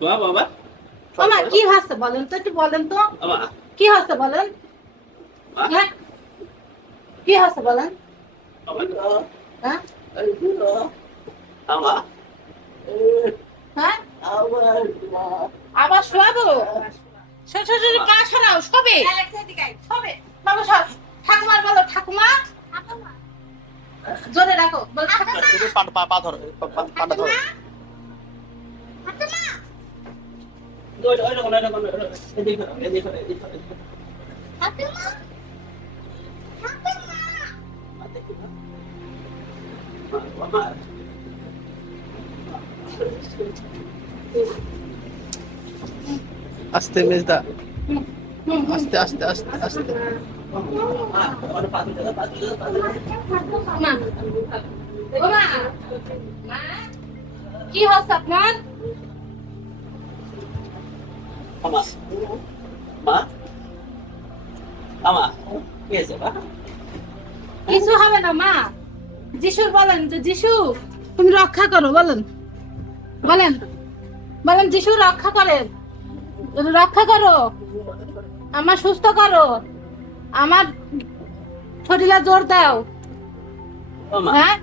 বাবা ওমা কি হচ্ছে বলেন তো, একটু বলেন তো বাবা কি হচ্ছে বলেন। হ্যাঁ কি হচ্ছে বলেন। হ্যাঁ বাবা হ্যাঁ আবার শোয়াবো। শ্বশুর পা সরাও সবে সবে বাবা সব। ঠাকুমার বলো ঠাকুমা, জোরে রাখো বল ঠাকুমা। তুমি পা ধরো পাটা ধরো আস্তে মেজদা আস্তে আস্তে আস্তে আস্তে কি হচ্ছে আপনার। কিছু হবে না মা। যিশুর বলেন যে যিশু তুমি রক্ষা করো, বলেন বলেন বলেন যিশু রক্ষা করেন, রক্ষা করো, আমার সুস্থ করো, আমার শরীরে জোর দাও। হ্যাঁ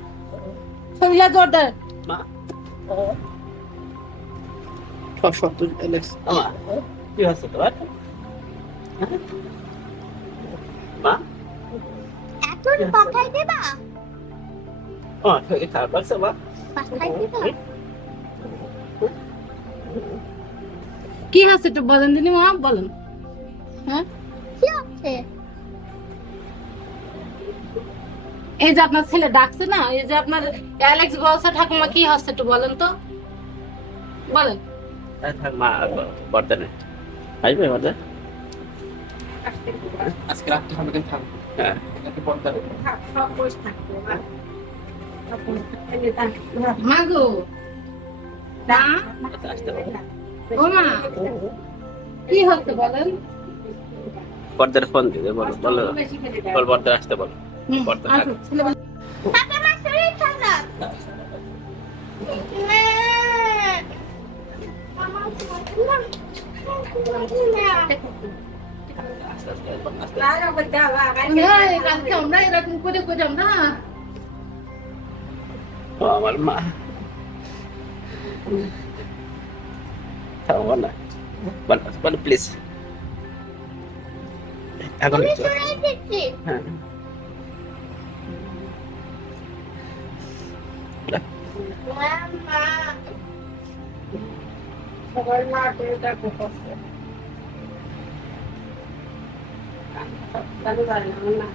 শরীরে জোর দাও। কি হচ্ছে তোমার মা? এখন পাঠাই দেবা? শরীর খারাপ লাগছে মা? পাঠাই দেবা? কি হচ্ছে একটু বলেন দিনি মা, বলেন। হ্যাঁ কি হচ্ছে? এই যে আপনার ছেলে ডাকছে না, এই যে আপনার অ্যালেক্স বলছে ঠাকুমা কি হচ্ছে একটু বলেন তো, বলেন। থাক মা, বর্তমানে আসবে বর্তমানে আজকে রাত্রে হবে কিন্তু থাকবো। হ্যাঁ সব বসে থাকবো মাগো না আসতে পারবো ও মা কি হচ্ছে বলেন। বর্তমানে ফোন দিতে বলো বলো বল বর্তমানে আসতে বলো বর্তমানে আসো, ছেলে বলে- তাতে আমার শরীর খারাপ। আমার শরীর আস্তে আস্তে আস্তে এই, কালকে আমরা এরকম করে করে আমরা ও আমার মা থামো না বলো বলো প্লিজ এখন আমি একটু শরীর দিচ্ছি। হ্যাঁ মামা সবার মা করে দেখো কষ্ট তাহলে জানি না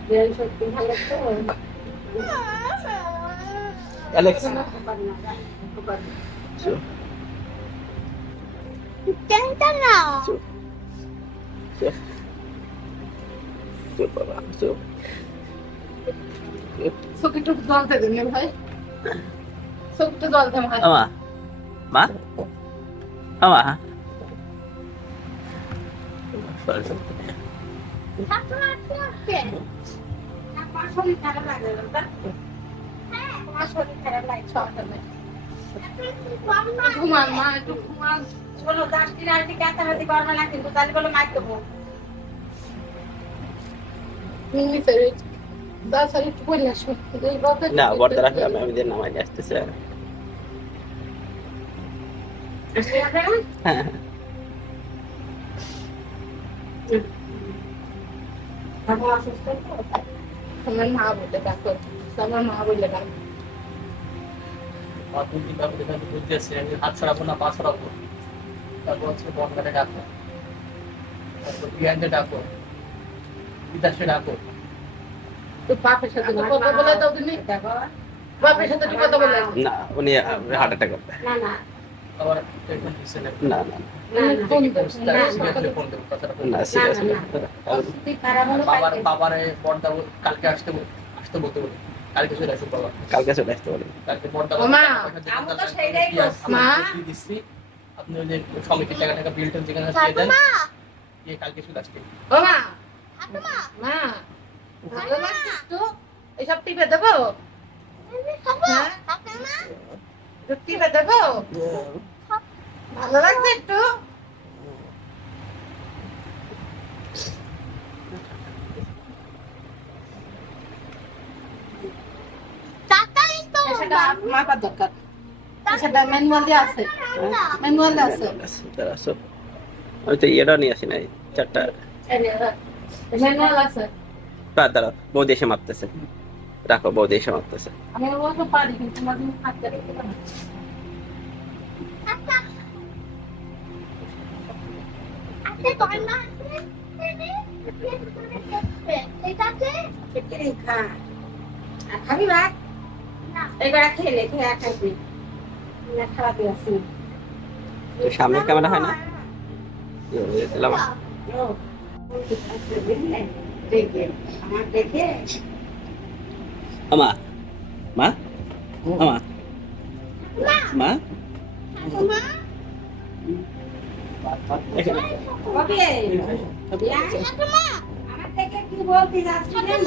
ব্রেন সত্যি ভালো তো অ্যালেক্স টেনশন নাও। চুপ বাবা চুপ চোখে একটু জল দেবেন না ভাই, চোখে একটু জল দেন ভাই। আমা মা আমা সরি সরি ঠাকুমা কি হচ্ছে? আমার শরীর খারাপ লাগে না, তোমার শরীর খারাপ লাগছে সকালে। ঘুমান মা, একটু ঘুমান। বলো 10 দিন আর দিকে কাটাকাটি করবে না কিন্তু, তাহলে বলো মার দেবো। মিমি শরীর দা শরীর বলে আসো এই বলতে না বর্দা রাখবে আমি দিয়ে নামাই নিয়ে আসতেছে হ্যাঁ আমার অসুস্থ তো, আমার মা বলে ডাকো, আমার মা বলে ডাকো। হাত ছড়াবো না পা ছড়াবো, তারপর হচ্ছে বনগাটে ডাকো, তারপর বিহাইন্ডে ডাকো, বিদাসে ডাকো। তো বাপের সাথে কথা বলে দাও তুমি, বাপের সাথে একটু কথা বলে। না উনি হার্ট অ্যাটাক করবে না না আবার টেলিফোন দিচ্ছে না, না না ফোন দেবো সিরিয়াসলি ফোন দেবো, কথাটা বলবো। না সিরিয়াসলি বাবারে পর্দা কালকে আসতে বলতে বলি, কালকে চলে আসুক বাবা, কালকে চলে আসতে বলেন কালকে পর্দা মা, আমি তো সেইটাই বলছি, মা। দিচ্ছি, আপনি ওই যে সমিতির টাকা বিলটা যেখানে দিয়ে দেন, ঠাকুমা দিয়ে কালকে চলে আসবে। ও মা ঠাকুমা মা ভালো লাগছে একটু, এসব টিপে দেবো। হ্যাঁ? খাবে না একটু টিপে দেবো ভালো লাগছে একটু তাতাই তো সেটা মাপার দরকার সেটা ম্যানুয়াল দিয়ে আছে ম্যানুয়াল দিয়ে আছে তারা সব আমি তো ইয়েটা নিয়ে আসি নাই চারটা ম্যানুয়াল আছে দাঁড়া বৌদি এসে মারতেছে রাখো বৌদি এসে মারতেছে আমি ওকে পারি কিন্তু তোমার জন্য হাত দেবে না আজকে তোর মা এটাতে খাবি ভাত না এবার খেলে খেয়ে খাবি না খাওয়াতে আসি তো সামনে ক্যামেরা হয় না দিলাম আমার দেখে আমা মা আমা মা মা এখানে কবে ঠাকুমা আমার দেখে কি বলতে যাচ্ছিলেন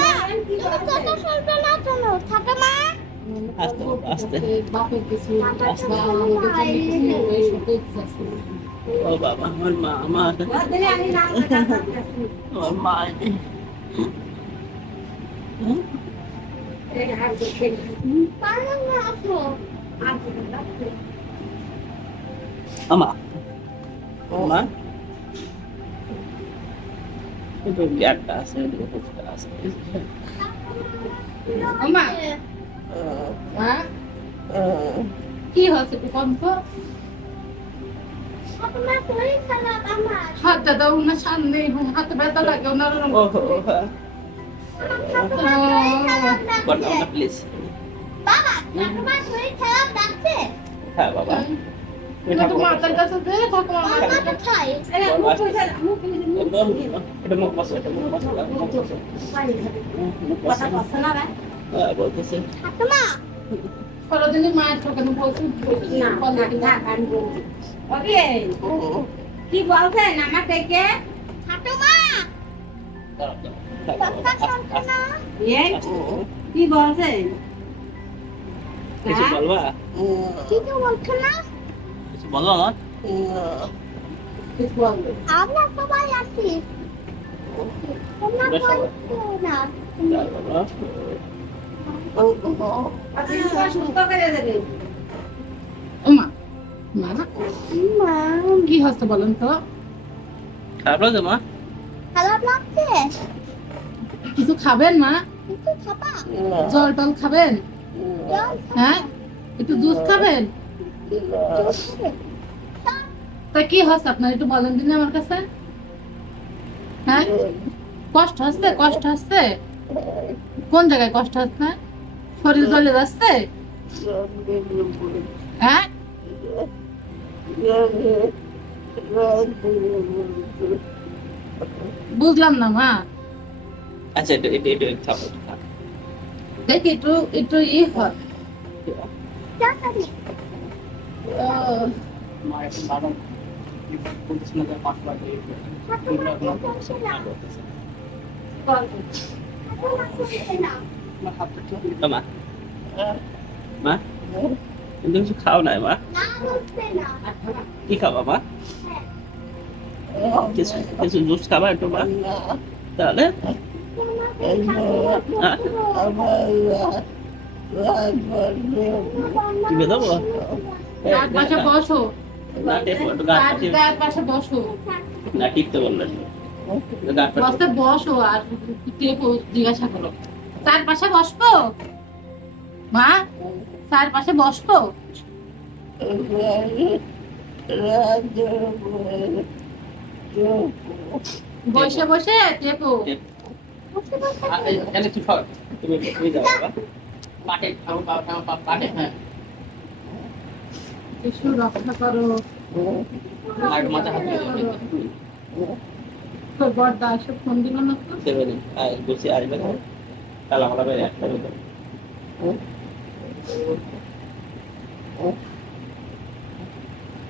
কি কত শুনতে না কেন ঠাকুমা আস্তে আস্তে বাপের কিছু ও বাবা আমার মা আমার আমি নাম আমার মা পারলাম না আসো আমা মা itu di atas itu di atas আমা মা কি হচ্ছে একটু কম তো ঠাকুমা শরীর খারাপ আমার হাতটা দাও না সামনে হাতে ব্যথা লাগে ওনার oh ঠাকুমা শরীর খারাপ buat লাগছে mama please বাবা ঠাকুমা শরীর খারাপ লাগছে ha baba কিন্তু মাতার কাছে দে ঠাকুমা বাবা কোথায় এটা মুখ বসো এটা মুখ বসো কথা বলছে না রে বলতেছে ঠাকুমা সারাদিনে মায়ের ঠকানো বলছি না আমি বলছি ওকে কি বলছেন আমার থেকে ঠাকুমা কথা শুনতে না কি বলছেন কিছু বলবা কিছু বলছো না কিছু বলো না কিছু বলবে আমরা সবাই আছি তোমরা বলছো না সুস্থ করে দেবে ওমা মা মা কি হচ্ছে বলেন তো খারাপ লাগে মা খারাপ লাগছে কিছু খাবেন মা কিছু খাবা জল টল খাবেন জল হ্যাঁ একটু জুস খাবেন তা কি হচ্ছে আপনার একটু বলেন দিন আমার কাছে হ্যাঁ কষ্ট হচ্ছে কষ্ট হচ্ছে কোন জায়গায় কষ্ট হচ্ছে শরীর জ্বলে যাচ্ছে হ্যাঁ বুঝলাম না মা আচ্ছা এটা খাবো দেখি একটু একটু হয় তাড়াতাড়ি মা এখন বারণ বলতেছে না যে 5 লাখ ঠাকুমা বলছো না ঠাকুমা বলছো না আমার হাতটা ঠিক মা মা তুমি কিছু খাও না মা না বলছে না কি খাবা মা কিছু কিছু জুস খাবা একটু মা তাহলে টিপে দেবো তার পাশে বসো না টেপো একটু গাছ তার পাশে বসো না টিপতে বললেন গাছ বসতে বসো আর টেপো জিজ্ঞাসা করো তার পাশে বসবো মা তার পাশে বসবো বসে বসে টেপো এখানে তুই সর তুমি যাও বাবা পাটে পাটে হ্যাঁ কিছু রক্ষা করো আর মাথা হাত দিয়ে তোর বড়দা এসে ফোন দিল না তো দেবে দিন আর বসে আসবে না তাহলে আমরা বেরিয়ে আসতে হবে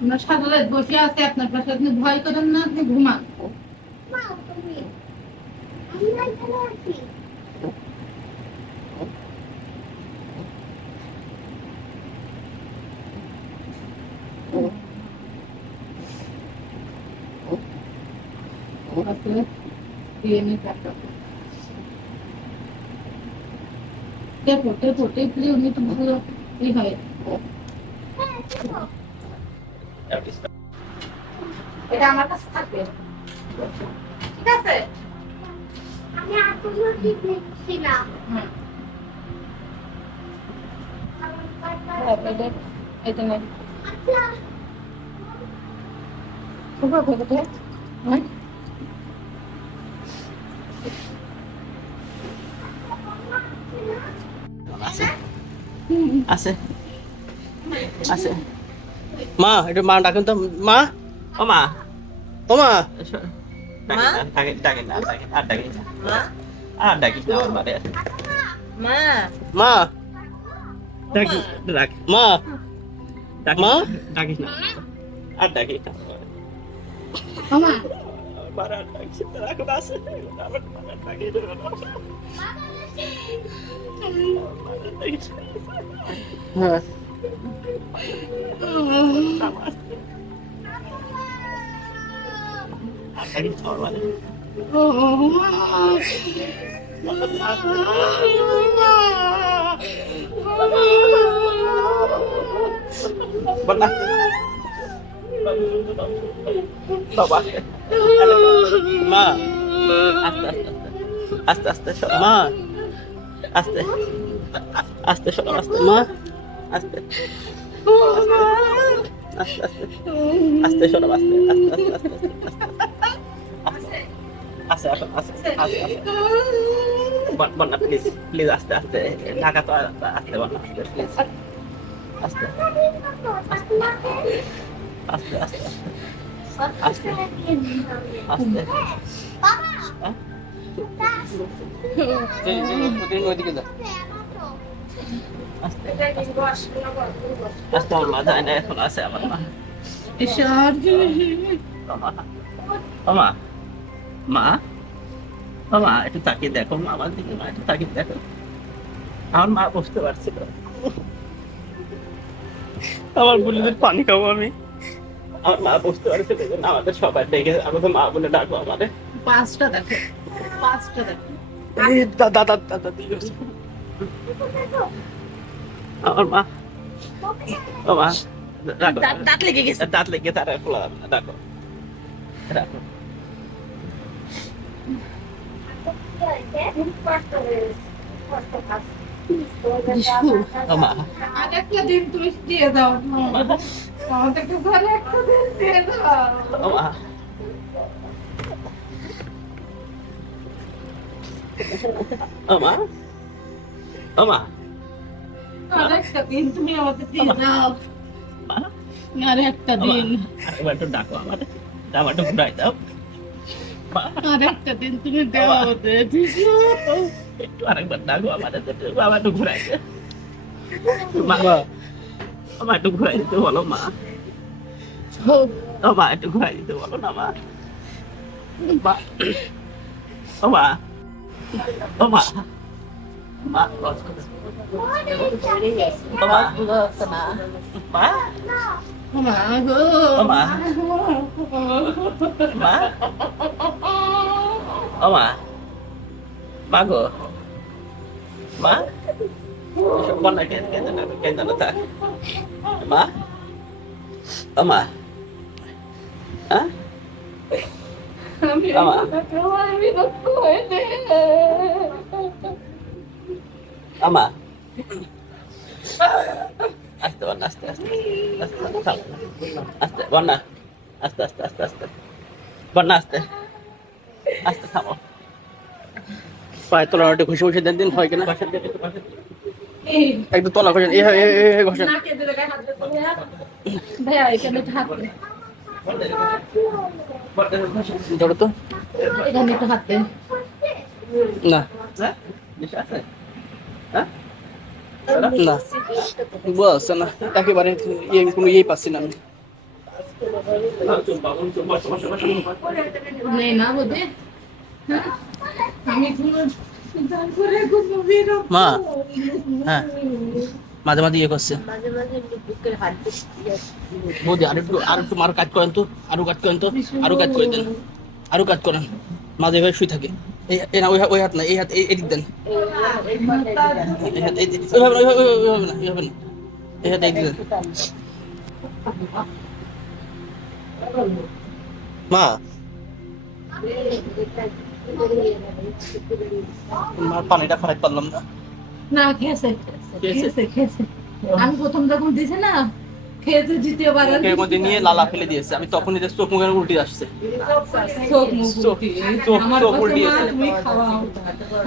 আমরা সাগরে বসে আছি আপনার পাশে আপনি ভয় করেন না আপনি ঘুমান মা তুমি আমরা এখানে আছি হাতে দিয়ে নি টাকা টেপো টেপলে উনি তো ভালো হয়। এটা আমার কাছে থাকবে, ঠিক আছে? আমি এখনো ঠিক লিখছিলাম। হুম। এটা নেই আচ্ছা আছে আছে আছে মা একটু মা ডাকেন তো মা ও মা ও মা ডাকি না আর ডাকি না আর ডাকিস না আমার মারে মা ডাকি ডাক মা মা ডাকিস না আর ডাকিস না মামা মারা ডাকিস না রাখো আছে আমার মারা ডাকিস হ্যাঁ Benar. Bapak. মা Aste, aste, aste, aste, মা aste, aste, aste, মা aste, aste, aste, aste, aste, aste, aste, Benar, please, please, aste, aste, Dhaka তো aste, benar, aste, please, aste, aste, aste, aste, aste, বাবা ওইদিকে যা aste, aste, আমার মা যায় না এখন আছে আমার মা ঈশ্বর মা মা মা একটু তাকিয়ে দেখো মা আমার দিকে মা একটু তাকিয়ে দেখো আমার মা বুঝতে পারছিল আমার বুলিদের পানি খাবো আমি আমার মা বুঝতে পারছিল যে না, আমাদের সবাই ডেকে আমাদের মা বলে ডাকবো আমাদের পাঁচটা দেখো দাদা দাদা দিয়ে আমার মা ও মা রাখো দাঁত লেগে গেছে দাঁত লেগে তারা খোলা রাখো রাখো ও মা আরেকটা দিন তুমি দিয়ে দাও আমাদেরকে ঘরে একটা দিন দিয়ে দাও ও মা ও মা ও মা আরেকটা দিন তুমি আমাদের দিয়ে দাও মা আরেকটা দিন এবার একটু ডাকো আমাদের আমার একটু ঘুরাই দাও মা আরেকটা দিন তুমি দাও ওদের একটু আরেকবার ডাকো আমাদের বাবা একটু ঘুরাই দে মা মা একটু ঘুরাই দিতে বলো মা ও মা একটু ঘুরাই দিতে বলো না মা মা ও মা ও মা মা লস করে ও মা মা মা গো ও মা মা ও মা মা গো মা বন্যা কেন তা মা ও মা হ্যাঁ আমি আমা। বিরক্ত হয়েছে আমা আস্তে বন্যা আস্তে আস্তে আস্তে আস্তে বন্যা আস্তে আস্তে আস্তে আস্তে বন্যা আস্তে আস্তে থামো পায়ে তলা একটু ঘষে ঘষে দেন দিন হয় কিনা এই একদম তলা ঘষেন এই ঘষেন নাকে দিলে গায়ে হাত দিতে ভাইয়া ভাইয়া এখানে একটু হাত দে ধরো তো এখানে একটু হাত দে না আছে হ্যাঁ না বলছে না একেবারে কোনো ইয়ে পাচ্ছি না আমি নেই না বোধে আমি কোনো তারপরে কোনো বিরক্ত মা হ্যাঁ মাঝে মাঝে ইয়ে করছে বৌদি আর একটু মার কাজ করেন তো আরো কাজ করেন তো আরো কাজ করে দেন আরো কাট করেন, মাঝে ভাই শুয়ে থাকে। এই না, ওই হাত না, এই হাত, এদিক দেন। এই হাত, ওইভাবে না, ওইভাবে না, এইভাবে না, এই হাত এদিক দেন। মা, মার পানিটা খারাপ পারলাম না। না খেয়েছে খেয়েছে আমি প্রথম যখন দিছে না খেয়েছে, দ্বিতীয়বার আর এর মধ্যে নিয়ে লালা ফেলে দিয়েছে। আমি তখনই চোখ মুখের উল্টে আসছে। চোখ মুখ উল্টে। আমার চোখ কাছে উল্টে মা গেছে। তুমি খাওয়াও,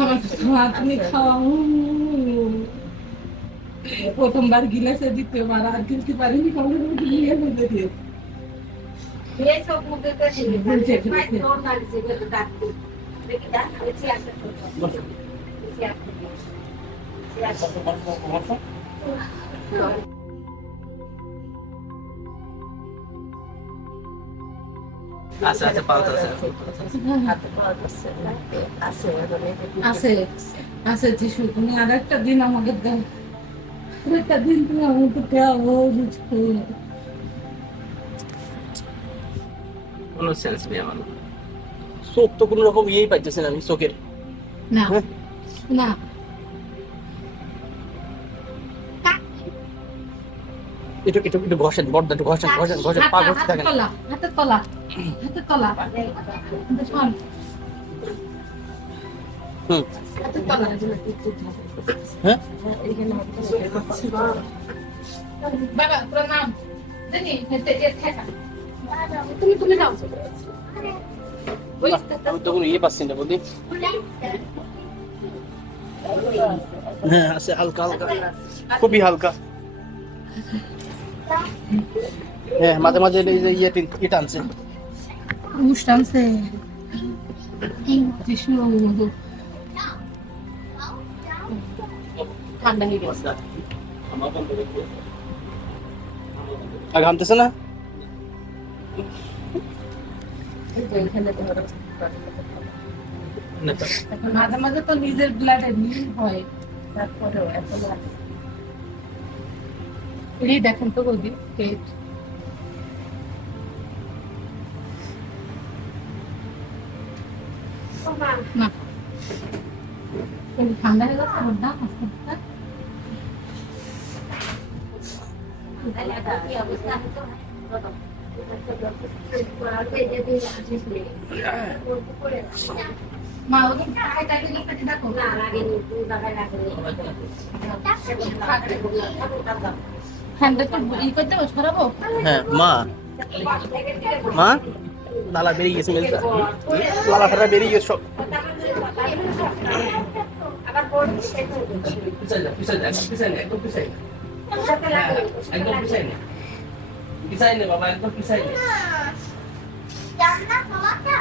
আমার কাছে মা তুমি খাওয়াও। প্রথমবার গিলেছে, দ্বিতীয়বার আর গিলতে পারিনি, কারণ গিলিয়ে ফেলে দিয়েছে। আচ্ছা আচ্ছা, পালস আছে। আছে আছে যিশু, তুমি আর একটা দিন আমাকে দাও, একটা দিন তুমি আমাকে দাও যিশু। কোনো সেন্স নেই আমার। চোখ তো কোনো রকম ইয়েই পাইতেছে না আমি চোখের। না হ্যাঁ? না একটু একটু একটু ঘষেন, বড়দা একটু ঘষেন, ঘষেন ঘষেন, পা ঘষতে থাকেন। হাতের তলা শোন, হুম, হাতের তলা। হ্যাঁ, বাবা প্রণাম জানি হেতে এ থাকা, তুমি যাও। আমি তো কোনো ইয়ে পাচ্ছি না বুঝলি। হ্যাঁ আছে, হালকা হালকা, খুবই হালকা। হ্যাঁ, মাঝে মাঝে এই যে ইয়ে টানছে। অনুষ্ঠানছে যিশু ঠান্ডা হয়ে গেছে। আর ঘামতেছে না? মাঝে মাঝে তো নিজের ব্লাডে নীল হয়, তারপরেও এত এই দেখেন তো বৌদি পেট। না ঠান্ডা হয়ে গেছে আমার দাম মা ওদের দেখো না লাগেনি, ঠান্ডা তো ই করতে সরাবো। হ্যাঁ মা, মা লালা বেরিয়ে গেছে, লালা ঠান্ডা বেরিয়ে গেছে সব। বাবা একদম পিছাই নে। জান্নাত খাওয়াটা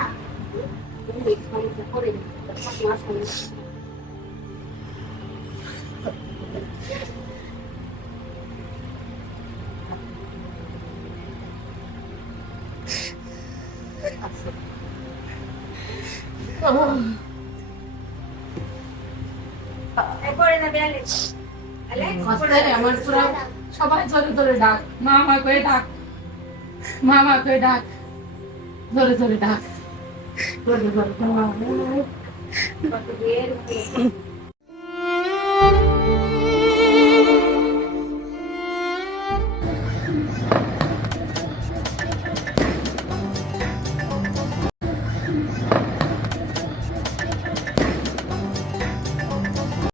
আমার পুরো সবাই জোরে জোরে ডাক, মা মা করে ডাক, মা মা করে ডাক, জোরে জোরে ডাক, জোরে জোরে ডাক।